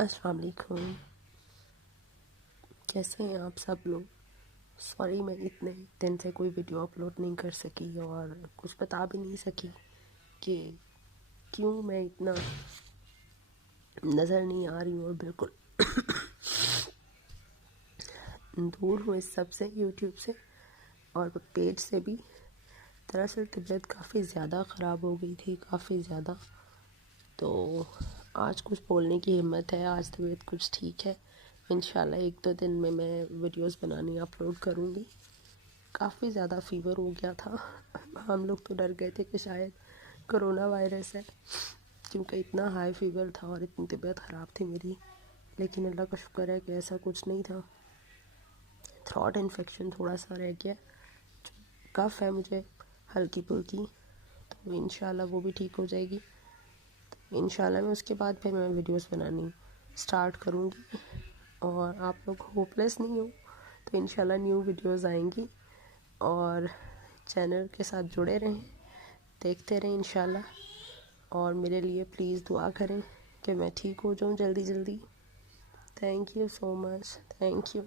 السلام علیکم، کیسے ہیں آپ سب لوگ؟ سوری میں اتنے دن سے کوئی ویڈیو اپلوڈ نہیں کر سکی اور کچھ بتا بھی نہیں سکی کہ کیوں میں اتنا نظر نہیں آ رہی ہوں اور بالکل دور ہوں اس سب سے، یوٹیوب سے اور پیج سے بھی۔ دراصل طبیعت کافی زیادہ خراب ہو گئی تھی، کافی زیادہ، تو آج کچھ بولنے کی ہمت ہے، آج طبیعت کچھ ٹھیک ہے۔ انشاءاللہ 1-2 دن میں ویڈیوز بنانی اپلوڈ کروں گی۔ کافی زیادہ فیور ہو گیا تھا، ہم لوگ تو ڈر گئے تھے کہ شاید کرونا وائرس ہے، کیونکہ اتنا ہائی فیور تھا اور اتنی طبیعت خراب تھی میری، لیکن اللہ کا شکر ہے کہ ایسا کچھ نہیں تھا۔ تھروٹ انفیکشن تھوڑا سا رہ گیا، کف ہے مجھے ہلکی پھلکی، تو انشاءاللہ وہ بھی ٹھیک ہو جائے گی۔ انشاءاللہ میں اس کے بعد پھر میں ویڈیوز بنانی سٹارٹ کروں گی، اور آپ لوگ ہوپ لیس نہیں ہو تو انشاءاللہ نیو ویڈیوز آئیں گی، اور چینل کے ساتھ جڑے رہیں، دیکھتے رہیں انشاءاللہ، اور میرے لیے پلیز دعا کریں کہ میں ٹھیک ہو جاؤں جلدی جلدی۔ Thank you so much, thank you.